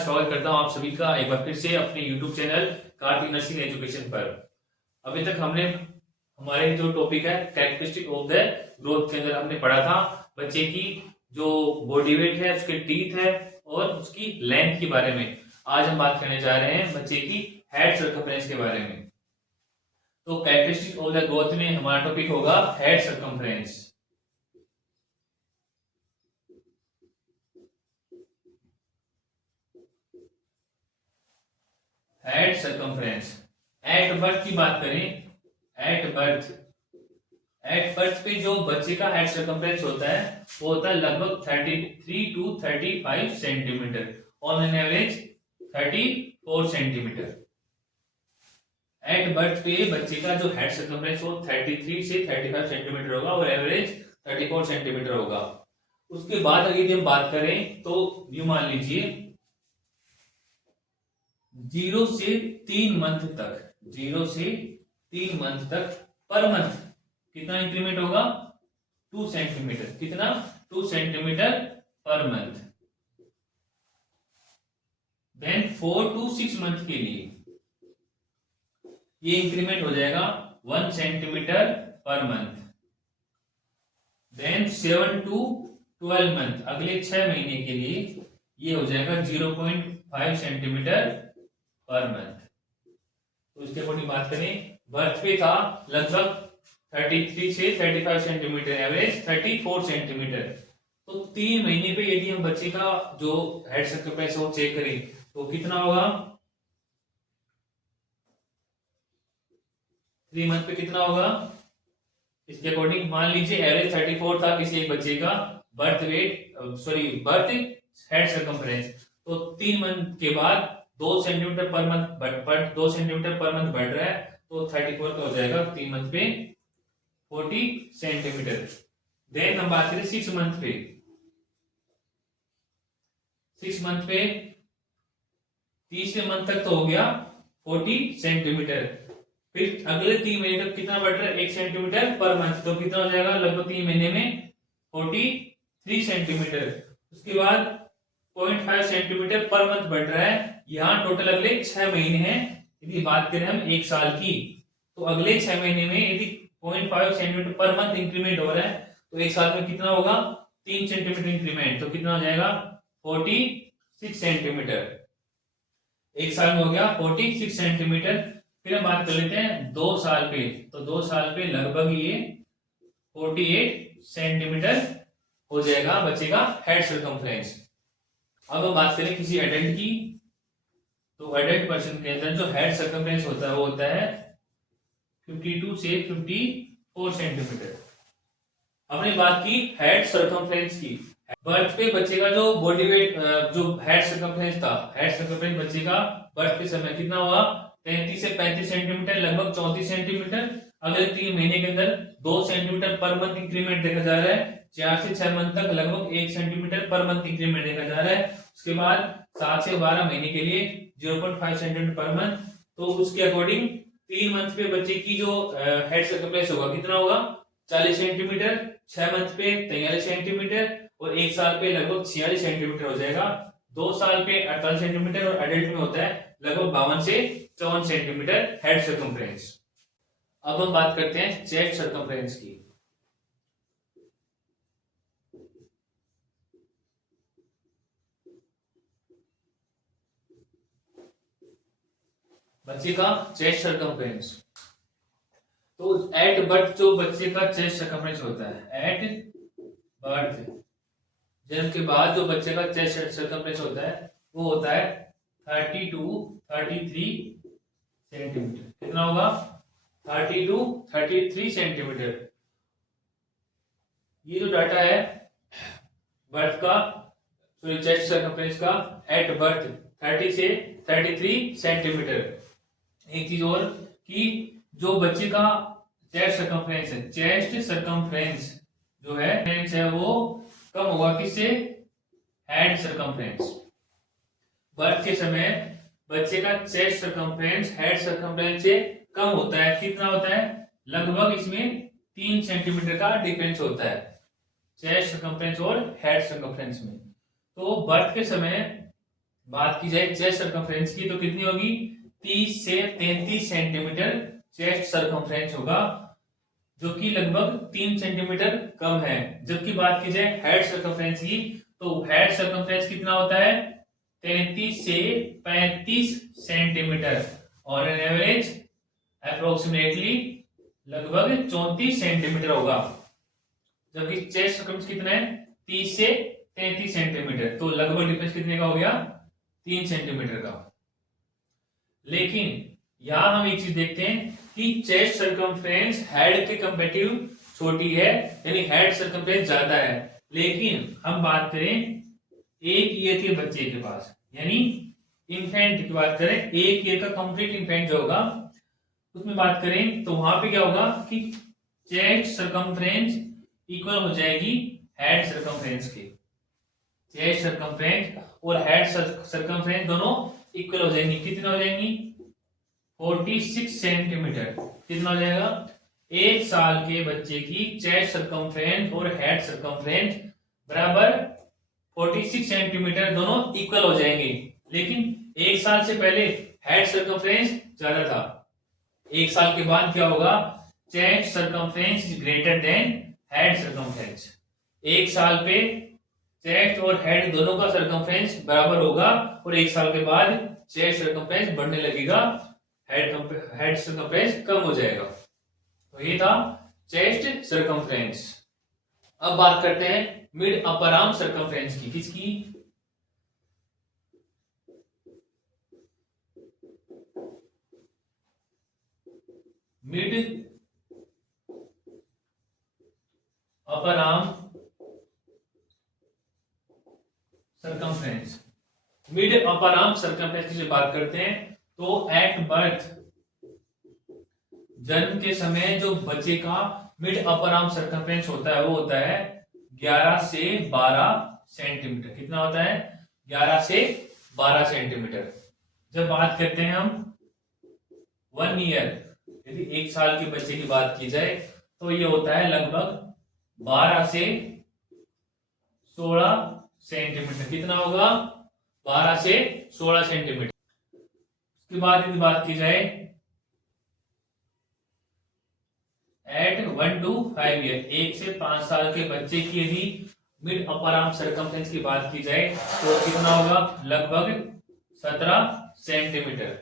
स्वागत करता हूं आप सभी का एक बार फिर से अपने YouTube channel Kartik nursing education पर। अभी तक हमने हमारे जो टॉपिक है कैरेक्टरिस्टिक ऑफ द ग्रोथ के अंदर हमने पढ़ा था बच्चे की जो बॉडी वेट है, उसके टीथ है और उसकी लेंथ के बारे में। आज हम बात करने जा रहे हैं बच्चे की हेड सर्कमफ्रेंस के बारे में। तो कैरेक्टरिस्टिक ऑफ द ग्रोथ में हमारा टॉपिक होगा head circumference. Head circumference at birth की बात करें, एट बर्थ पे जो बच्चे का हेड सर्कमफ्रेंस होता है वो होता है लगभग 33 to 35 centimetre, on an average 34 centimetre. At birth पे बच्चे का जो हेड सर्कमफ्रेंस वो 33 से 35 सेंटीमीटर होगा और एवरेज 34 सेंटीमीटर होगा। उसके बाद अगर हम बात करें तो यूं मान लीजिए 0 से 3 मंथ तक, 0 से 3 मंथ तक पर मंथ कितना इंक्रीमेंट होगा? 2 सेंटीमीटर। कितना? 2 centimetre per month. Then 4 to 6 month के लिए ये इंक्रीमेंट हो जाएगा 1 centimetre per month. Then 7 to 12 month, अगले 6 महीने के लिए ये हो जाएगा 0.5 सेंटीमीटर पर मंथ। तो इसके अकॉर्डिंग बात करें, बर्थ पे था लगभग 33 से 35 सेंटीमीटर, एवरेज 34 सेंटीमीटर। तो 3 महीने पे यदि हम बच्चे का जो हेड सर्कमफ्रेंस है वो चेक करें तो कितना होगा? 3 मंथ पे कितना होगा? इसके अकॉर्डिंग मान लीजिए एवरेज 34 था किसी एक बच्चे का बर्थ बर्थ हेड सर्कमफ्रेंस, तो 3 मंथ के बाद 2 centimetre per month 2 centimetre per month बढ़ रहा है, तो 34 का हो जाएगा 3 मंथ पे 40 सेंटीमीटर। देन हम बात करें 6 मंथ पे, 6 मंथ पे तीसरे मंथ तक तो हो गया 40 सेंटीमीटर। फिर अगले 3 महीने तक कितना बढ़ रहा है? 1 सेंटीमीटर पर मंथ, तो कितना हो जाएगा लगभग 3 महीने में 43 सेंटीमीटर। उसके बाद 0.5 सेंटीमीटर पर मंथ बढ़ रहा है। यहाँ टोटल अगले 6 महीने हैं। यदि बात करें हम 1 साल की, तो अगले 6 महीने में यदि 0.5 सेंटीमीटर पर मंथ इंक्रीमेंट हो रहा है तो 1 साल में कितना होगा? 3 सेंटीमीटर इंक्रीमेंट, तो कितना हो जाएगा? 46 सेंटीमीटर। 1 साल में हो गया 46 सेंटीमीटर। फिर हम बात कर लेते हैं 2 साल पे, तो 2 साल पे लगभग ये 48 सेंटीमीटर हो जाएगा बच्चे का हेड सर्कमफ्रेंस। अब हम बात करें किसी एडल्ट की, तो एडल्ट पर्सन के अंदर जो हेड सर्कमफ्रेंस होता है वो होता है 52 से 54 सेंटीमीटर। हमने बात की हेड सर्कमफ्रेंस की। बर्थ पे बच्चे का जो बॉडी वेट जो हेड सर्कमफ्रेंस था, हेड सर्कमफ्रेंस बच्चे का बर्थ के समय कितना हुआ? 33 से 35 सेंटीमीटर, लगभग 34 सेंटीमीटर। अगले 3 महीने के अंदर 2 सेंटीमीटर पर मंथ इंक्रीमेंट देखा जा रहा है। 4 से 6 मंथ तक लगभग 1 सेंटीमीटर पर मंथ इंक्रीमेंट देखा जा रहा है। उसके बाद 7 से 12 महीने के लिए 0.5 सेंटीमीटर पर मंथ। तो उसके अकॉर्डिंग 3 मंथ पे बच्चे की जो हेड सर्कमफ्रेंस होगा कितना होगा? 40 सेंटीमीटर। 6 मंथ पे 43 सेंटीमीटर और 1 साल पे लगभग 46 सेंटीमीटर हो जाएगा। 2 साल पे 48 सेंटीमीटर और एडल्ट में होता है लगभग 52 से 54 सेंटीमीटर हेड सर्कमफ्रेंस। अब हम बात करते हैं चेस्ट सर्कमफ्रेंस की। बच्चे का चेस्ट सर्कमफ्रेंस, तो एट बर्थ जो बच्चे का चेस्ट सर्कमफ्रेंस होता है, एट बर्थ जन्म के बाद जो बच्चे का चेस्ट सर्कमफ्रेंस होता है वो होता है 30 टू 33 सेंटीमीटर। कितना होगा? 30 टू 33 सेंटीमीटर। ये जो डाटा है बर्थ का चेस्ट सर्कमफ्रेंस का एट बर्थ 30 से 33 सेंटीमीटर। एक चीज और कि जो बच्चे का चेस्ट सर्कमफ्रेंस है, चेस्ट सर्कमफ्रेंस जो है वो कम होगा किससे? Head circumference. बर्थ के समय बच्चे का चेस्ट सर्कमफ्रेंस हेड सर्कमफ्रेंस से कम होता है। कितना होता है? लगभग इसमें 3 सेंटीमीटर का डिफरेंस होता है चेस्ट सर्कमफ्रेंस और हेड सर्कमफ्रेंस में। तो बर्थ के समय बात की जाए चेस्ट सर्कमफ्रेंस की तो कितनी होगी, 30 से 33 सेंटीमीटर चेस्ट सर्कमफ्रेंस होगा, जो कि लगभग 3 सेंटीमीटर कम है। जबकि बात की जाए हेड सर्कमफ्रेंस की तो हेड सर्कमफ्रेंस कितना होता है, 33 से 35 सेंटीमीटर और एन एवरेज अप्रोक्सीमेटली लगभग 34 सेंटीमीटर होगा। जबकि चेस्ट सर्कमफ्रेंस कितना है, 30 से 33 सेंटीमीटर, तो लगभग डिफरेंस कितने का हो गया, 3 सेंटीमीटर का। लेकिन यहां हम एक चीज देखते हैं कि चेस्ट सर्कमफ्रेंस हेड के कंपेरेटिव छोटी है, यानी हेड सर्कमफ्रेंस ज्यादा है। लेकिन हम बात करें एक ईयर के बच्चे के पास, यानी इन्फेंट की बात करें, एक ईयर का कंप्लीट इन्फेंट जो होगा उसमें बात करें तो वहां पे क्या होगा कि चेस्ट सर्कमफ्रेंस इक्वल हो जाएगी हेड सर्कमफ्रेंस के। चेस्ट सर्कमफ्रेंस और हेड सर्कमफ्रेंस दोनों इक्वल हो जाएंगी। कितना हो जाएंगी, 46 सेंटीमीटर। कितना हो जाएगा, एक साल के बच्चे की चेस्ट सर्कमफ्रेंस और हेड सर्कमफ्रेंस बराबर 46 सेंटीमीटर, दोनों इक्वल हो जाएंगे। लेकिन एक साल से पहले हेड सर्कमफ्रेंस ज्यादा था, एक साल के बाद क्या होगा, chest circumference is greater than head circumference. एक साल पे चेस्ट और हेड दोनों का सर्कमफ्रेंस बराबर होगा और एक साल के बाद चेस्ट सर्कमफ्रेंस बढ़ने लगेगा, हेड सर्कमफ्रेंस कम हो जाएगा। तो ये था चेस्ट सर्कमफ्रेंस। अब बात करते हैं मिड अपर आर्म सर्कमफ्रेंस की। किसकी, mid upper arm circumference. Mid upper arm circumference की बात करते हैं तो एट बर्थ, जन्म के समय जो बच्चे का मिड अपर आर्म सर्कमफ्रेंस होता है वो होता है 11 से 12 सेंटीमीटर। कितना होता है, 11 से 12 सेंटीमीटर। जब बात करते हैं हम 1 ईयर, यदि एक साल के बच्चे की बात की जाए तो ये होता है लगभग 12 से 16 सेंटीमीटर। कितना होगा, 12 से 16 सेंटीमीटर। उसके बाद यदि बात की जाए एट 1 to 5 ईयर, 1 से 5 साल के बच्चे की यदि मिड अपर आर्म सर्कमफ्रेंस की बात की जाए तो कितना होगा, लगभग 17 सेंटीमीटर।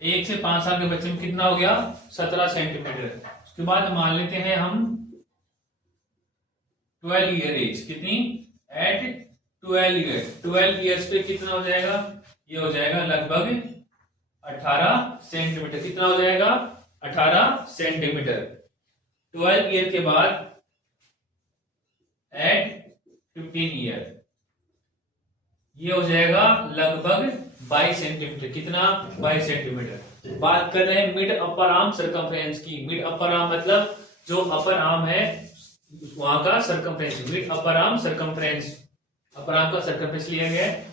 1 से 5 साल के बच्चे में कितना हो गया, 17 सेंटीमीटर। उसके बाद मान लेते हैं हम 12 ईयर एज, कितनी, एट 12 ईयर, 12 ईयर्स पे कितना हो जाएगा, ये हो जाएगा लगभग 18 सेंटीमीटर। कितना हो जाएगा, 18 सेंटीमीटर। 12 ईयर के बाद एट 15 ईयर, ये हो जाएगा लगभग 22 सेंटीमीटर। कितना, 22 सेंटीमीटर। बात कर रहे हैं मिड अपर आर्म सर्कमफ्रेंस की। मिड अपर आर्म मतलब जो अपर आर्म है वहां का circumference, mid upper arm circumference, upper arm का सर्कमफ्रेंस लिया गया है।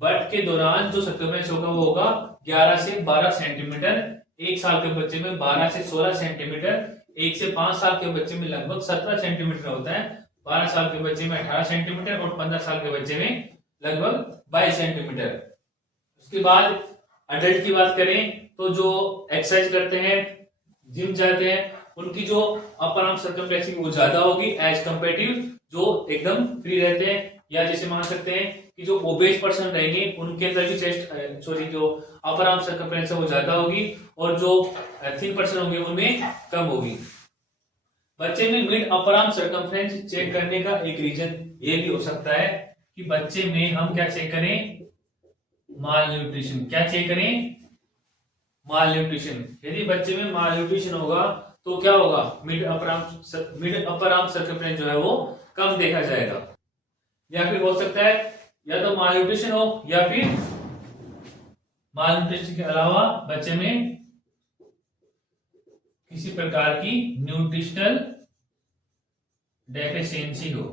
बर्थ के दौरान जो सर्कमफ्रेंस होगा वो होगा 11 से 12 सेंटीमीटर। एक साल के बच्चे में 12 से 16 सेंटीमीटर, 1 से 5 साल के बच्चे में लगभग 17 सेंटीमीटर होता है, 12 साल के बच्चे में 18 सेंटीमीटर और 15 साल के बच्चे में लगभग 22 सेंटीमीटर। उसके बाद अडल्ट की बात करें तो जो एक्सरसाइज करते हैं, जिम जाते हैं, उनकी जो अपर आर्म सर्कमफ्रेंस वो ज्यादा होगी एज कंपेरेटिव जो एकदम फ्री रहते हैं, या जैसे मान सकते हैं कि जो ओबेस पर्सन रहेंगे उनके अंदर भी चेस्ट जो अपर आर्म सर्कमफ्रेंस है वो ज्यादा होगी और जो थिन पर्सन होंगे उनमें कम होगी। बच्चे में mid upper arm circumference check करने का एक रीजन ये भी हो सकता है कि बच्चे में हम क्या चेक करें, माल न्यूट्रिशन। क्या चेक करें, माल न्यूट्रिशन। यदि बच्चे में माल न्यूट्रिशन होगा तो क्या होगा, मिड अपर आर्म सर्कमफ्रेंस जो है वो कम देखा जाएगा। या फिर हो सकता है या तो माल न्यूट्रिशन हो या फिर माल न्यूट्रिशन के अलावा बच्चे में किसी प्रकार की न्यूट्रिशनल डेफिशिएंसी हो।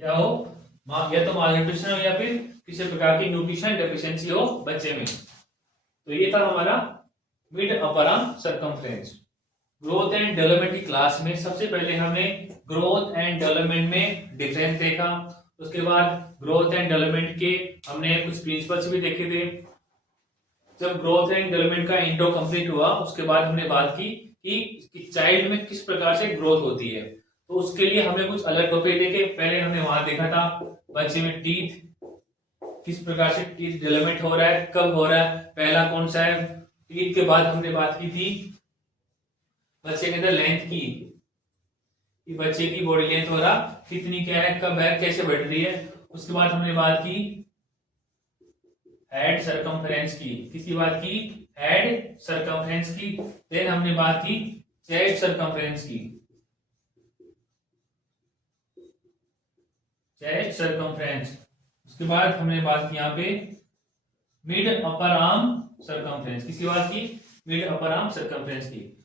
क्या हो, या तो माल न्यूट्रिशन हो या फिर किसी प्रकार की न्यूट्रिशनल डेफिशिएंसी हो बच्चे में। तो ये था हमारा mid upper arm circumference. Growth and development की क्लास में सबसे पहले हमने ग्रोथ एंड डेवलपमेंट में डिफरेंस देखा, उसके बाद ग्रोथ एंड डेवलपमेंट के हमने कुछ प्रिंसिपल्स भी देखे थे। जब ग्रोथ एंड डेवलपमेंट का इंट्रो कंप्लीट हुआ उसके बाद हमने बात की कि चाइल्ड में किस प्रकार से ग्रोथ होती है। तो उसके लिए हमें कुछ अलग टॉपिक देखे। पहले हमने वहां देखा था बच्चे में टीथ, किस प्रकार से टीथ डेवलपमेंट हो रहा है, कब हो रहा है, पहला कौन सा है। टीथ के बाद हमने बात की थी बच्चे के अंदर लेंथ की, कि बच्चे की बॉडी लेंथ हो रहा कितनी क्या है, कब है, कैसे बढ़ रही है। उसके बाद हमने बात की हेड सरकमफ्रेंस की, किसकी बात की, हेड सरकमफ्रेंस की। देन हमने बात की चेस्ट सरकमफ्रेंस की, चेस्ट सरकमफ्रेंस। उसके बाद हमने बात की यहाँ पे मिड अपर आर्म सरकमफ्रेंस, किसकी बात की, मिड अपर आर्म सरकमफ्रेंस की।